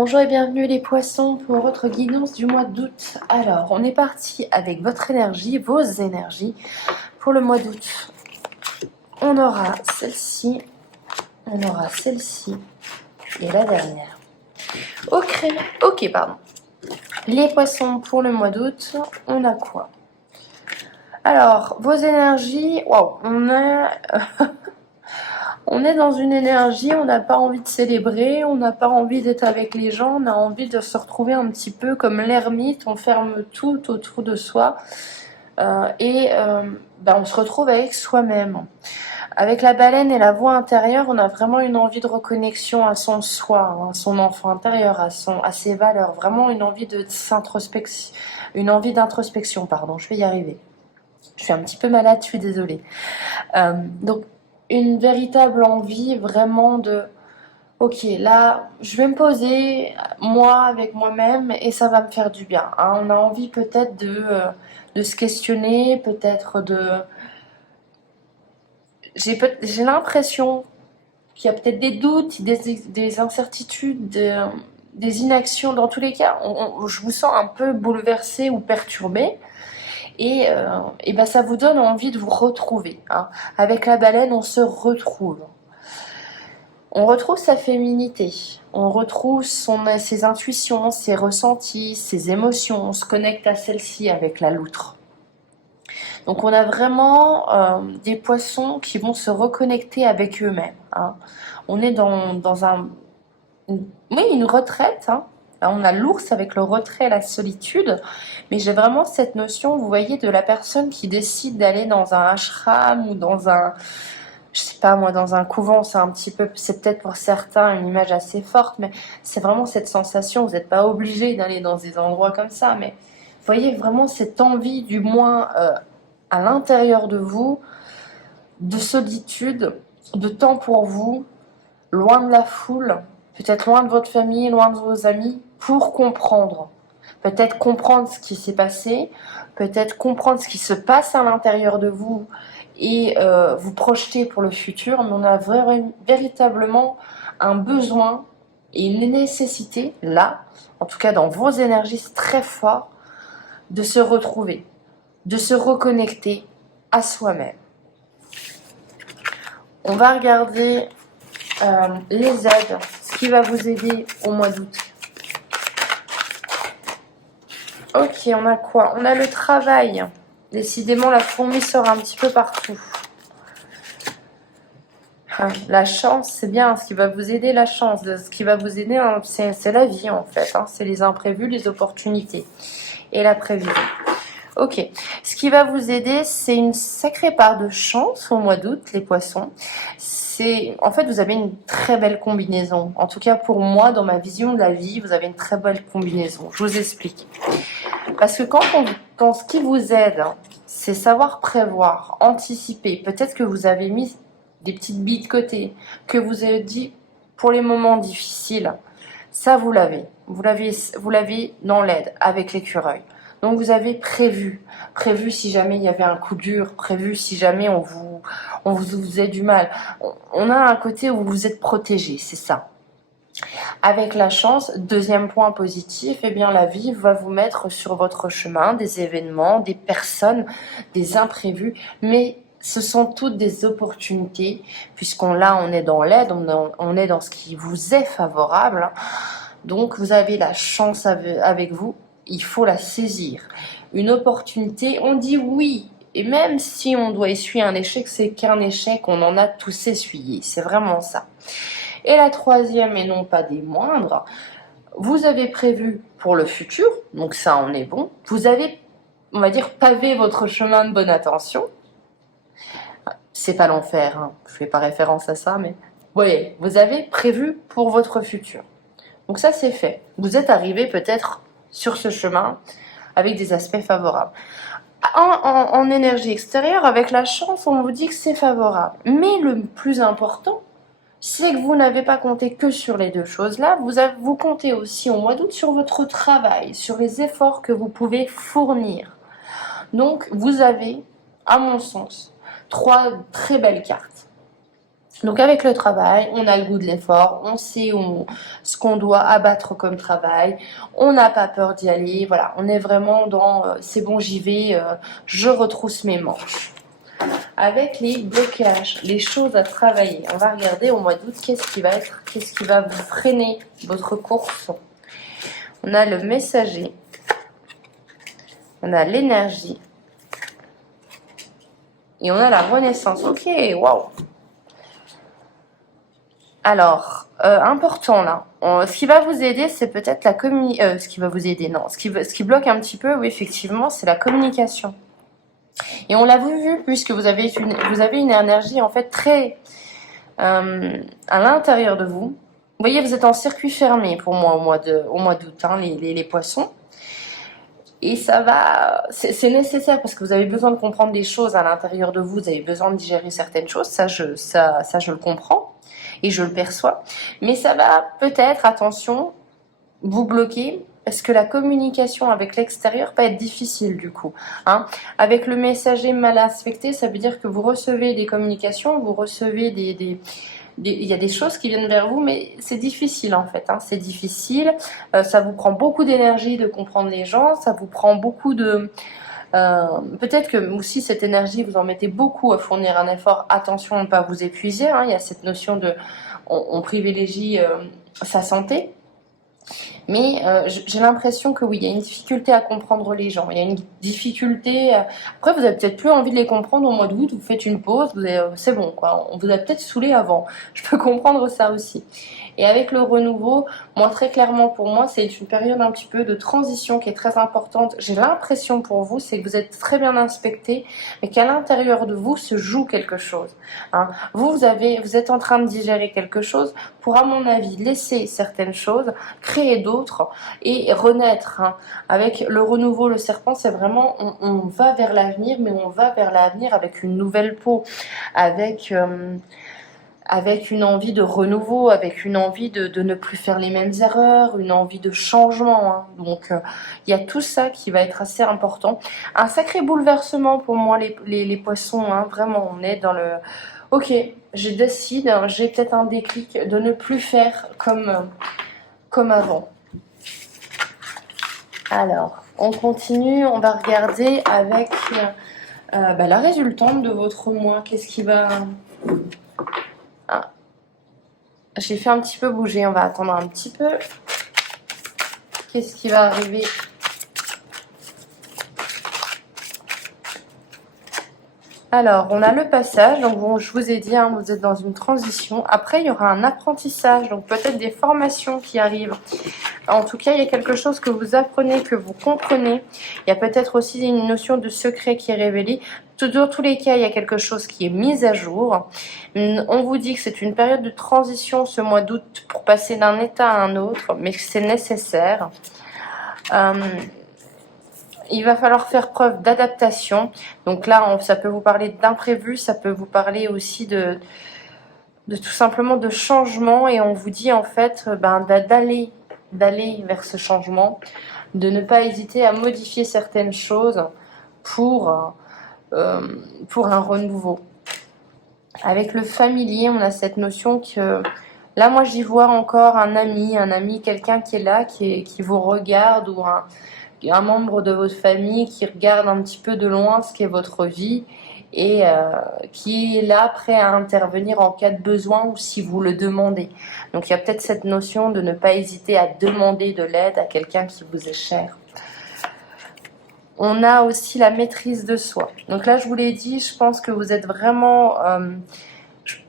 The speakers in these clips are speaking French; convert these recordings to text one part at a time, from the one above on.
Bonjour et bienvenue les poissons pour votre guidance du mois d'août. Alors, on est parti avec votre énergie, vos énergies pour le mois d'août. On aura celle-ci et la dernière. Ok, pardon. Les poissons pour le mois d'août, on a quoi? Alors, vos énergies, waouh, on est dans une énergie, on n'a pas envie de célébrer, on n'a pas envie d'être avec les gens, on a envie de se retrouver un petit peu comme l'ermite, on ferme tout autour de soi on se retrouve avec soi-même. Avec la baleine et la voix intérieure, on a vraiment une envie de reconnexion à son soi, à son enfant intérieur, à ses valeurs, vraiment une envie d'introspection, pardon, je vais y arriver. Je suis un petit peu malade, je suis désolée. Donc, une véritable envie vraiment de ok, là je vais me poser moi avec moi-même et ça va me faire du bien, hein. On a envie peut-être de se questionner, peut-être j'ai l'impression qu'il y a peut-être des doutes, des incertitudes, des inactions. Dans tous les cas, je vous sens un peu bouleversé ou perturbé. Et ça vous donne envie de vous retrouver, hein. Avec la baleine, on se retrouve. On retrouve sa féminité, on retrouve ses intuitions, ses ressentis, ses émotions, on se connecte à celle-ci avec la loutre. Donc on a vraiment des poissons qui vont se reconnecter avec eux-mêmes, hein. On est dans une retraite, hein. Là, on a l'ours avec le retrait et la solitude, mais j'ai vraiment cette notion, vous voyez, de la personne qui décide d'aller dans un ashram ou je sais pas moi, dans un couvent. C'est peut-être pour certains une image assez forte, mais c'est vraiment cette sensation, vous n'êtes pas obligé d'aller dans des endroits comme ça, mais vous voyez vraiment cette envie, du moins à l'intérieur de vous, de solitude, de temps pour vous, loin de la foule, peut-être loin de votre famille, loin de vos amis, pour comprendre. Peut-être comprendre ce qui s'est passé, peut-être comprendre ce qui se passe à l'intérieur de vous et vous projeter pour le futur. Mais on a véritablement un besoin et une nécessité, là, en tout cas dans vos énergies, c'est très fort, de se retrouver, de se reconnecter à soi-même. On va regarder les aides, ce qui va vous aider au mois d'août. Ok, on a quoi? On a le travail. Décidément, la fourmi sort un petit peu partout. La chance, c'est bien. Ce qui va vous aider, la chance. Ce qui va vous aider, hein, c'est la vie, en fait, hein. C'est les imprévus, les opportunités et la prévision. Ok. Ce qui va vous aider, c'est une sacrée part de chance au mois d'août, les poissons. En fait, vous avez une très belle combinaison. En tout cas, pour moi, dans ma vision de la vie, vous avez une très belle combinaison. Je vous explique. Parce que quand ce qui vous aide, c'est savoir prévoir, anticiper. Peut-être que vous avez mis des petites billes de côté, que vous avez dit pour les moments difficiles. Ça, vous l'avez. Vous l'avez dans l'aide avec l'écureuil. Donc vous avez prévu si jamais il y avait un coup dur, prévu si jamais on vous faisait du mal. On a un côté où vous êtes protégé, c'est ça. Avec la chance, deuxième point positif, eh bien la vie va vous mettre sur votre chemin des événements, des personnes, des imprévus, mais ce sont toutes des opportunités, puisqu'on est dans l'aide, on est dans ce qui vous est favorable. Donc vous avez la chance avec vous, il faut la saisir. Une opportunité, on dit oui. Et même si on doit essuyer un échec, c'est qu'un échec, on en a tous essuyé. C'est vraiment ça. Et la troisième, et non pas des moindres, vous avez prévu pour le futur, donc ça on est bon. Vous avez, on va dire, pavé votre chemin de bonne attention. C'est pas l'enfer, hein. Je fais pas référence à ça, mais vous voyez, vous avez prévu pour votre futur. Donc ça c'est fait. Vous êtes arrivé peut-être sur ce chemin avec des aspects favorables. En énergie extérieure, avec la chance, on vous dit que c'est favorable. Mais le plus important, c'est que vous n'avez pas compté que sur les deux choses-là. Vous comptez aussi au mois d'août sur votre travail, sur les efforts que vous pouvez fournir. Donc, vous avez, à mon sens, 3 très belles cartes. Donc avec le travail, on a le goût de l'effort, on sait ce qu'on doit abattre comme travail, on n'a pas peur d'y aller, voilà, on est vraiment dans c'est bon j'y vais, je retrousse mes manches. Avec les blocages, les choses à travailler, on va regarder au mois d'août qu'est-ce qui va vous freiner votre course. On a le messager, on a l'énergie et on a la renaissance. Ok, waouh. Alors, important là, ce qui va vous aider, c'est peut-être la communication. Ce qui va vous aider, non. Ce qui bloque un petit peu, oui, effectivement, c'est la communication. Et on l'a vu, puisque vous avez une énergie en fait très à l'intérieur de vous. Vous voyez, vous êtes en circuit fermé pour moi au mois d'août, hein, les poissons. Et ça va, c'est nécessaire parce que vous avez besoin de comprendre des choses à l'intérieur de vous. Vous avez besoin de digérer certaines choses. Ça, je le comprends. Et je le perçois. Mais ça va peut-être, attention, vous bloquer parce que la communication avec l'extérieur peut être difficile du coup. Hein. Avec le messager mal aspecté, ça veut dire que vous recevez des communications, vous recevez il y a des choses qui viennent vers vous, mais c'est difficile en fait. Hein. C'est difficile, ça vous prend beaucoup d'énergie de comprendre les gens, ça vous prend beaucoup de... peut-être que aussi cette énergie, vous en mettez beaucoup à fournir un effort. Attention à ne pas vous épuiser. Hein. Il y a cette notion de, on privilégie sa santé. Mais j'ai l'impression que oui, il y a une difficulté à comprendre les gens. Il y a une difficulté. Après, vous avez peut-être plus envie de les comprendre au mois d'août. Vous faites une pause. C'est bon, quoi. On vous a peut-être saoulé avant. Je peux comprendre ça aussi. Et avec le renouveau, moi, très clairement, pour moi, c'est une période un petit peu de transition qui est très importante. J'ai l'impression pour vous, c'est que vous êtes très bien inspecté, mais qu'à l'intérieur de vous se joue quelque chose. Hein. Vous êtes en train de digérer quelque chose pour, à mon avis, laisser certaines choses, créer d'autres et renaître. Hein. Avec le renouveau, le serpent, c'est vraiment, on va vers l'avenir, mais on va vers l'avenir avec une nouvelle peau, avec une envie de renouveau, avec une envie de ne plus faire les mêmes erreurs, une envie de changement. Hein. Donc, il y a tout ça qui va être assez important. Un sacré bouleversement pour moi, les poissons. Hein. Vraiment, on est dans le... Ok, je décide, hein, j'ai peut-être un déclic de ne plus faire comme avant. Alors, on continue, on va regarder avec la résultante de votre mois. Qu'est-ce qui va... Ah. J'ai fait un petit peu bouger, on va attendre un petit peu. Qu'est-ce qui va arriver ? Alors, on a le passage, donc bon, je vous ai dit, hein, vous êtes dans une transition. Après, il y aura un apprentissage, donc peut-être des formations qui arrivent. En tout cas, il y a quelque chose que vous apprenez, que vous comprenez. Il y a peut-être aussi une notion de secret qui est révélée. Dans tous les cas, il y a quelque chose qui est mis à jour. On vous dit que c'est une période de transition ce mois d'août pour passer d'un état à un autre, mais que c'est nécessaire. Il va falloir faire preuve d'adaptation. Donc là, ça peut vous parler d'imprévu, ça peut vous parler aussi de tout simplement de changement. Et on vous dit en fait d'aller vers ce changement, de ne pas hésiter à modifier certaines choses pour un renouveau. Avec le familier, on a cette notion que là, moi, j'y vois encore un ami, quelqu'un qui est là, qui vous regarde, ou un membre de votre famille qui regarde un petit peu de loin ce qu'est votre vie et qui est là prêt à intervenir en cas de besoin ou si vous le demandez. Donc il y a peut-être cette notion de ne pas hésiter à demander de l'aide à quelqu'un qui vous est cher. On a aussi la maîtrise de soi. Donc là, je vous l'ai dit, je pense que vous êtes vraiment...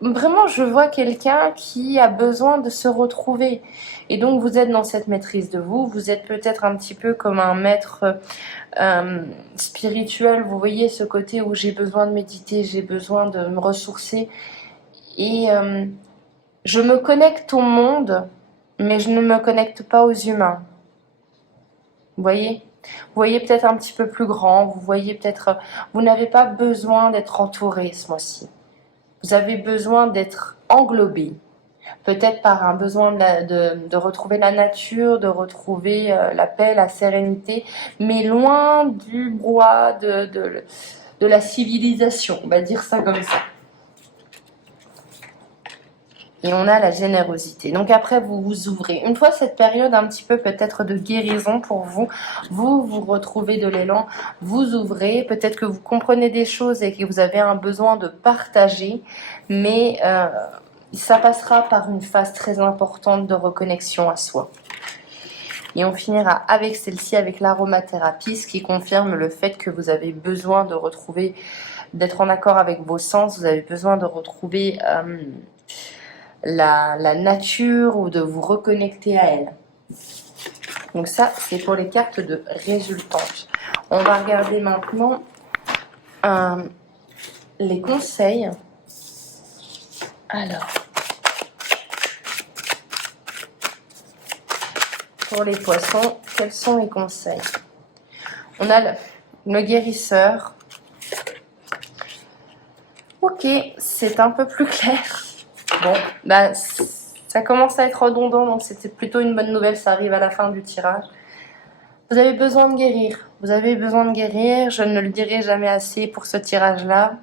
Vraiment, je vois quelqu'un qui a besoin de se retrouver. Et donc, vous êtes dans cette maîtrise de vous. Vous êtes peut-être un petit peu comme un maître spirituel. Vous voyez ce côté où j'ai besoin de méditer, j'ai besoin de me ressourcer. Et je me connecte au monde, mais je ne me connecte pas aux humains. Vous voyez ? Vous voyez peut-être un petit peu plus grand. Vous voyez peut-être... Vous n'avez pas besoin d'être entouré ce mois-ci. Vous avez besoin d'être englobé, peut-être par un besoin de retrouver la nature, de retrouver la paix, la sérénité, mais loin du brouhaha de la civilisation, on va dire ça comme ça. Et on a la générosité. Donc après, vous vous ouvrez. Une fois cette période un petit peu peut-être de guérison pour vous, vous retrouvez de l'élan, vous ouvrez. Peut-être que vous comprenez des choses et que vous avez un besoin de partager, mais ça passera par une phase très importante de reconnexion à soi. Et on finira avec celle-ci, avec l'aromathérapie, ce qui confirme le fait que vous avez besoin de retrouver, d'être en accord avec vos sens, vous avez besoin de retrouver la nature ou de vous reconnecter à elle. Donc ça, c'est pour les cartes de résultante. On va regarder maintenant les conseils. Alors, pour les poissons, quels sont les conseils? On a le guérisseur. Ok, c'est un peu plus clair. Bon, bah, ça commence à être redondant, donc c'était plutôt une bonne nouvelle, ça arrive à la fin du tirage. Vous avez besoin de guérir. Vous avez besoin de guérir, je ne le dirai jamais assez pour ce tirage-là.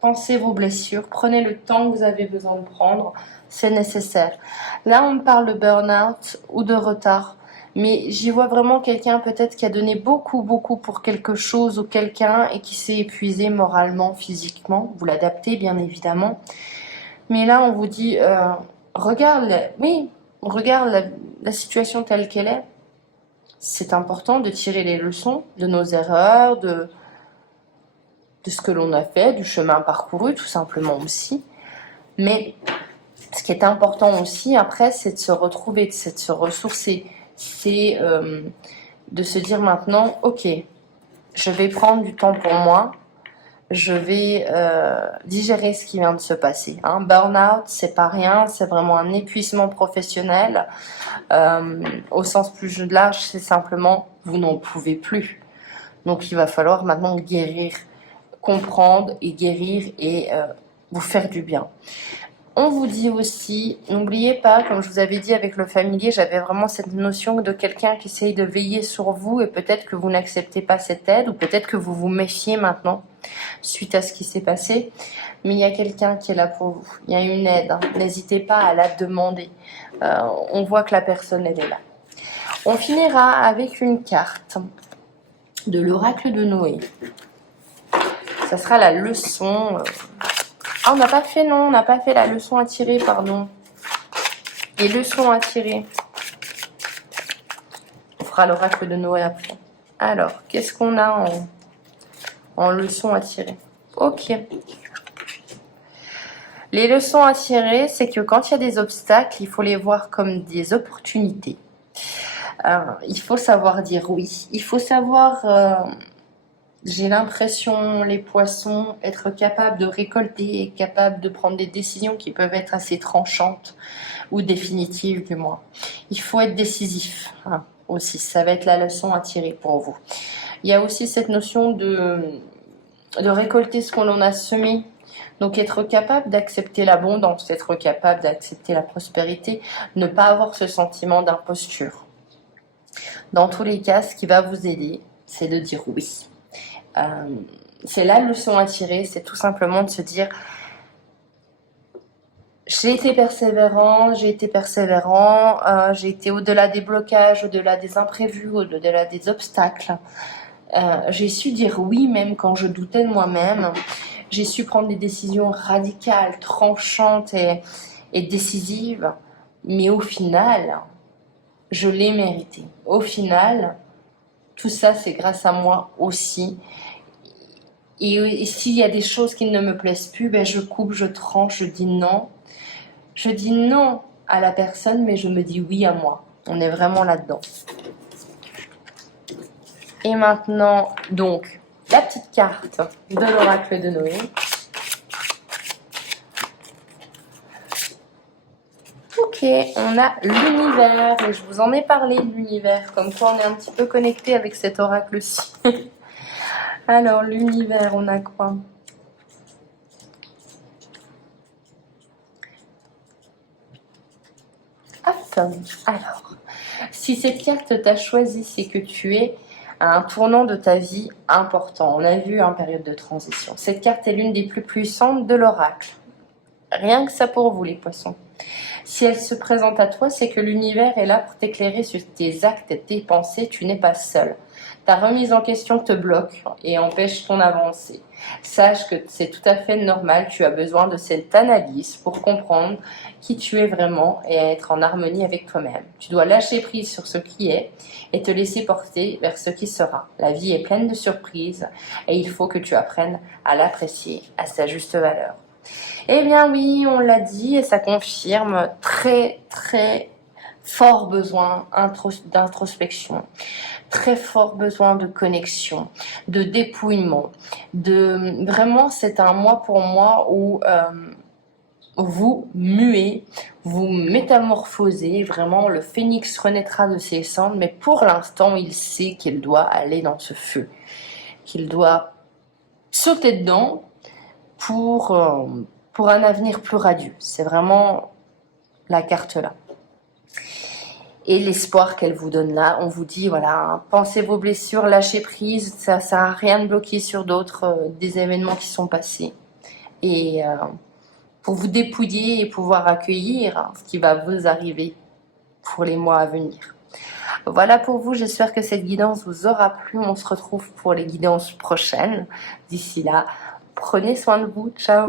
Pensez vos blessures, prenez le temps que vous avez besoin de prendre, c'est nécessaire. Là, on me parle de burn-out ou de retard, mais j'y vois vraiment quelqu'un peut-être qui a donné beaucoup pour quelque chose ou quelqu'un et qui s'est épuisé moralement, physiquement. Vous l'adaptez, bien évidemment. Mais là, on vous dit, regarde la situation telle qu'elle est. C'est important de tirer les leçons de nos erreurs, de ce que l'on a fait, du chemin parcouru, tout simplement aussi. Mais ce qui est important aussi, après, c'est de se retrouver, c'est de se ressourcer. C'est de se dire maintenant, ok, je vais prendre du temps pour moi. Je vais digérer ce qui vient de se passer. Hein. Burn-out, c'est pas rien, c'est vraiment un épuisement professionnel. Au sens plus large, c'est simplement vous n'en pouvez plus. Donc il va falloir maintenant guérir, comprendre et guérir et vous faire du bien. On vous dit aussi, n'oubliez pas, comme je vous avais dit avec le familier, j'avais vraiment cette notion de quelqu'un qui essaye de veiller sur vous et peut-être que vous n'acceptez pas cette aide ou peut-être que vous vous méfiez maintenant suite à ce qui s'est passé. Mais il y a quelqu'un qui est là pour vous. Il y a une aide. Hein. N'hésitez pas à la demander. On voit que la personne, elle est là. On finira avec une carte de l'oracle de Noé. Ça sera la leçon... Ah, on n'a pas fait, non, on n'a pas fait la leçon à tirer, pardon. Les leçons à tirer. On fera l'oracle de Noé après. Alors, qu'est-ce qu'on a en leçon à tirer? Ok. Les leçons à tirer, c'est que quand il y a des obstacles, il faut les voir comme des opportunités. Il faut savoir dire oui. Il faut savoir... J'ai l'impression, les poissons, être capable de récolter et capable de prendre des décisions qui peuvent être assez tranchantes ou définitives du moins. Il faut être décisif hein, aussi, ça va être la leçon à tirer pour vous. Il y a aussi cette notion de récolter ce qu'on en a semé. Donc être capable d'accepter l'abondance, être capable d'accepter la prospérité, ne pas avoir ce sentiment d'imposture. Dans tous les cas, ce qui va vous aider, c'est de dire oui. C'est la leçon à tirer, c'est tout simplement de se dire j'ai été persévérant, j'ai été au-delà des blocages, au-delà des imprévus, au-delà des obstacles. J'ai su dire oui même quand je doutais de moi-même. J'ai su prendre des décisions radicales, tranchantes et décisives. Mais au final, je l'ai mérité. Au final, tout ça, c'est grâce à moi aussi. Et s'il y a des choses qui ne me plaisent plus, ben je coupe, je tranche, je dis non. Je dis non à la personne, mais je me dis oui à moi. On est vraiment là-dedans. Et maintenant, donc, la petite carte de l'oracle de Noé. Ok, on a l'univers, et je vous en ai parlé de l'univers, comme quoi on est un petit peu connecté avec cet oracle-ci. Alors, l'univers, on a quoi? Hop, alors, si cette carte t'a choisi, c'est que tu es à un tournant de ta vie important. On a vu en période de transition. Cette carte est l'une des plus puissantes de l'oracle. Rien que ça pour vous, les poissons. Si elle se présente à toi, c'est que l'univers est là pour t'éclairer sur tes actes et tes pensées. Tu n'es pas seul. Ta remise en question te bloque et empêche ton avancée. Sache que c'est tout à fait normal. Tu as besoin de cette analyse pour comprendre qui tu es vraiment et être en harmonie avec toi-même. Tu dois lâcher prise sur ce qui est et te laisser porter vers ce qui sera. La vie est pleine de surprises et il faut que tu apprennes à l'apprécier à sa juste valeur. Eh bien oui, on l'a dit et ça confirme très très fort besoin d'introspection, très fort besoin de connexion, de dépouillement, vraiment c'est un mois pour moi où vous muez, vous métamorphosez, vraiment le phénix renaîtra de ses cendres, mais pour l'instant il sait qu'il doit aller dans ce feu, qu'il doit sauter dedans pour un avenir plus radieux. C'est vraiment la carte là. Et l'espoir qu'elle vous donne là, on vous dit, voilà, hein, pensez vos blessures, lâchez prise, ça sert à rien de bloquer sur d'autres, des événements qui sont passés. Et pour vous dépouiller et pouvoir accueillir ce qui va vous arriver pour les mois à venir. Voilà pour vous, j'espère que cette guidance vous aura plu. On se retrouve pour les guidances prochaines. D'ici là, prenez soin de vous, ciao.